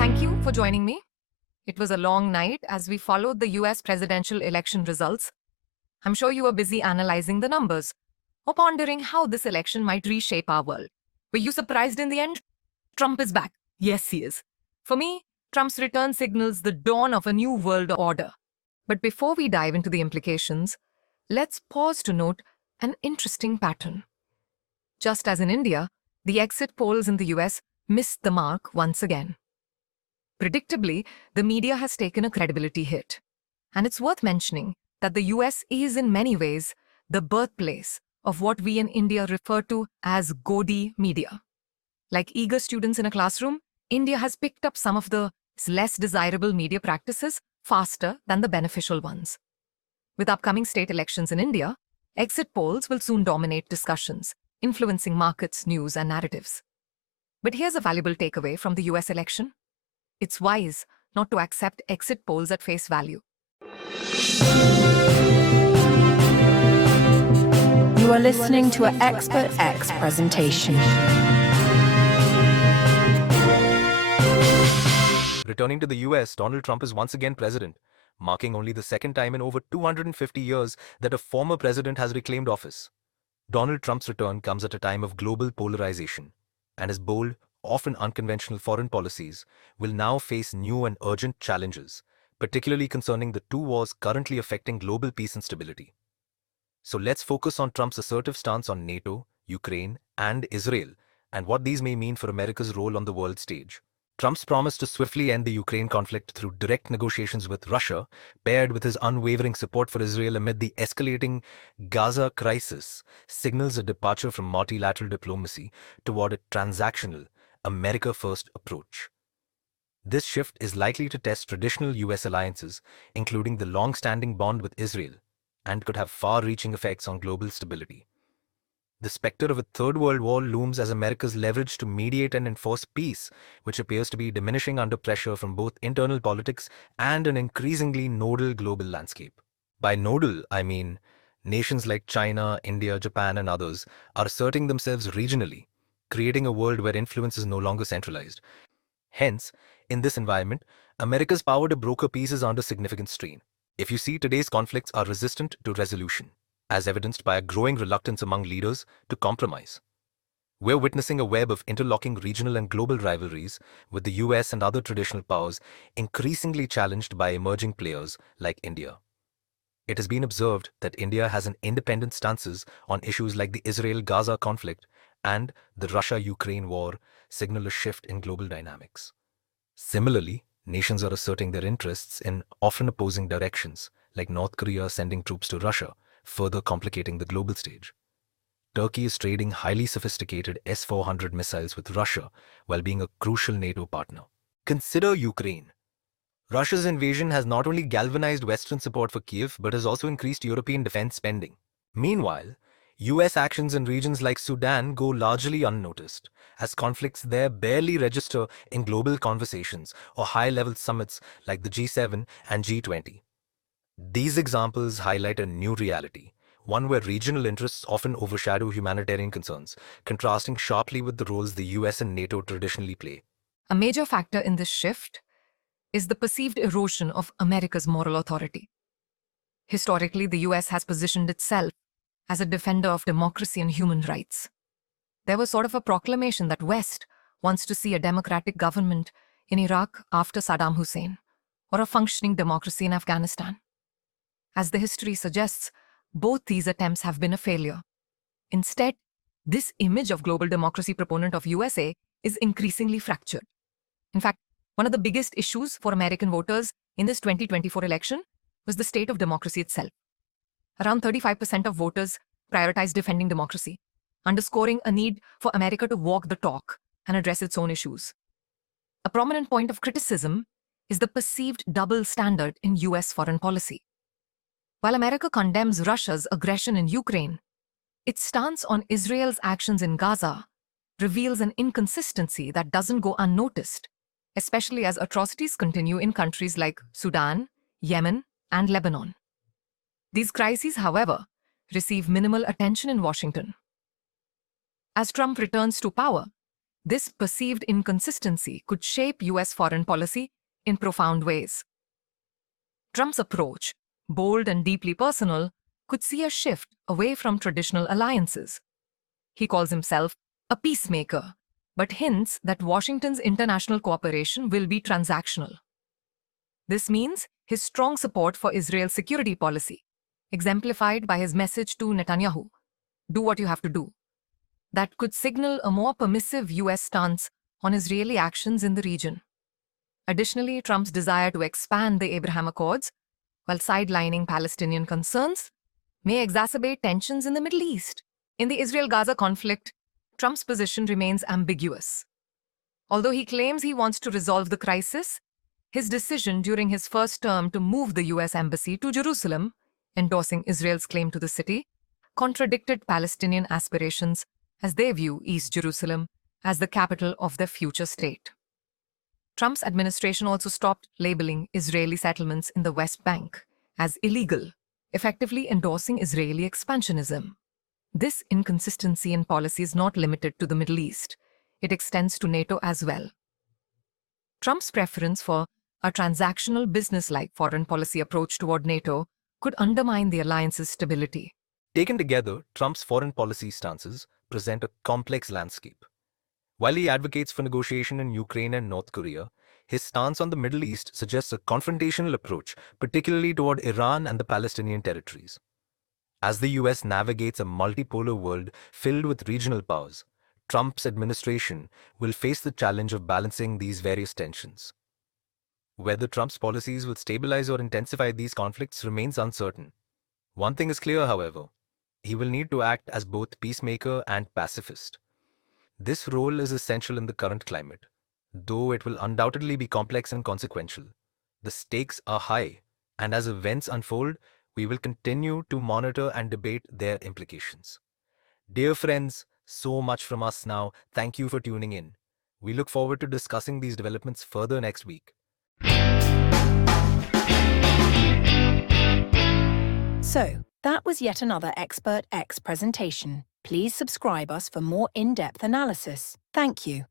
Thank you for joining me. It was a long night as we followed the US presidential election results. I'm sure you were busy analyzing the numbers or pondering how this election might reshape our world. Were you surprised in the end? Trump is back. Yes, he is. For me, Trump's return signals the dawn of a new world order. But before we dive into the implications, let's pause to note an interesting pattern. Just as in India, the exit polls in the US missed the mark once again. Predictably, the media has taken a credibility hit. And it's worth mentioning that the US is in many ways the birthplace of what we in India refer to as Godi media. Like eager students in a classroom, India has picked up some of the less desirable media practices faster than the beneficial ones. With upcoming state elections in India, exit polls will soon dominate discussions, influencing markets, news, and narratives. But here's a valuable takeaway from the US election. It's wise not to accept exit polls at face value. You are listening to an Expert X presentation. Returning to the US, Donald Trump is once again president, marking only the second time in over 250 years that a former president has reclaimed office. Donald Trump's return comes at a time of global polarization, and his bold, often unconventional foreign policies will now face new and urgent challenges, particularly concerning the two wars currently affecting global peace and stability. So let's focus on Trump's assertive stance on NATO, Ukraine, and Israel, and what these may mean for America's role on the world stage. Trump's promise to swiftly end the Ukraine conflict through direct negotiations with Russia, paired with his unwavering support for Israel amid the escalating Gaza crisis, signals a departure from multilateral diplomacy toward a transactional, America-first approach. This shift is likely to test traditional US alliances, including the long-standing bond with Israel, and could have far-reaching effects on global stability. The specter of a third world war looms as America's leverage to mediate and enforce peace, which appears to be diminishing under pressure from both internal politics and an increasingly nodal global landscape. By nodal, I mean nations like China, India, Japan, and others are asserting themselves regionally, creating a world where influence is no longer centralized. Hence, in this environment, America's power to broker peace is under significant strain. If you see, today's conflicts are resistant to resolution, as evidenced by a growing reluctance among leaders to compromise. We're witnessing a web of interlocking regional and global rivalries, with the US and other traditional powers increasingly challenged by emerging players like India. It has been observed that India has an independent stances on issues like the Israel-Gaza conflict and the Russia-Ukraine war signal a shift in global dynamics. Similarly, nations are asserting their interests in often opposing directions, like North Korea sending troops to Russia, further complicating the global stage. Turkey is trading highly sophisticated S-400 missiles with Russia while being a crucial NATO partner. Consider Ukraine. Russia's invasion has not only galvanized Western support for Kiev but has also increased European defense spending. Meanwhile, US actions in regions like Sudan go largely unnoticed, as conflicts there barely register in global conversations or high-level summits like the G7 and G20. These examples highlight a new reality, one where regional interests often overshadow humanitarian concerns, contrasting sharply with the roles the US and NATO traditionally play. A major factor in this shift is the perceived erosion of America's moral authority. Historically, the US has positioned itself as a defender of democracy and human rights. There was sort of a proclamation that West wants to see a democratic government in Iraq after Saddam Hussein, or a functioning democracy in Afghanistan. As the history suggests, both these attempts have been a failure. Instead, this image of global democracy proponent of USA is increasingly fractured. In fact, one of the biggest issues for American voters in this 2024 election was the state of democracy itself. Around 35% of voters prioritize defending democracy, underscoring a need for America to walk the talk and address its own issues. A prominent point of criticism is the perceived double standard in US foreign policy. While America condemns Russia's aggression in Ukraine, its stance on Israel's actions in Gaza reveals an inconsistency that doesn't go unnoticed, especially as atrocities continue in countries like Sudan, Yemen, and Lebanon. These crises, however, receive minimal attention in Washington. As Trump returns to power, This perceived inconsistency could shape US foreign policy in profound ways. Trump's approach, bold and deeply personal, could see a shift away from traditional alliances. He calls himself a peacemaker, but hints that Washington's international cooperation will be transactional. This means his strong support for Israel's security policy, exemplified by his message to Netanyahu, "Do what you have to do," that could signal a more permissive US stance on Israeli actions in the region. Additionally, Trump's desire to expand the Abraham Accords, while sidelining Palestinian concerns, may exacerbate tensions in the Middle East. In the Israel-Gaza conflict, Trump's position remains ambiguous. Although he claims he wants to resolve the crisis, his decision during his first term to move the US embassy to Jerusalem, endorsing Israel's claim to the city, contradicted Palestinian aspirations as they view East Jerusalem as the capital of their future state. Trump's administration also stopped labeling Israeli settlements in the West Bank as illegal, effectively endorsing Israeli expansionism. This inconsistency in policy is not limited to the Middle East. It extends to NATO as well. Trump's preference for a transactional business-like foreign policy approach toward NATO could undermine the alliance's stability. Taken together, Trump's foreign policy stances present a complex landscape. While he advocates for negotiation in Ukraine and North Korea, his stance on the Middle East suggests a confrontational approach, particularly toward Iran and the Palestinian territories. As the US navigates a multipolar world filled with regional powers, Trump's administration will face the challenge of balancing these various tensions. Whether Trump's policies will stabilize or intensify these conflicts remains uncertain. One thing is clear, however. He will need to act as both peacemaker and pacifist. This role is essential in the current climate, though it will undoubtedly be complex and consequential. The stakes are high, and as events unfold, we will continue to monitor and debate their implications. Dear friends, so much from us now. Thank you for tuning in. We look forward to discussing these developments further next week. So, that was yet another Expert X presentation. Please subscribe us for more in-depth analysis. Thank you.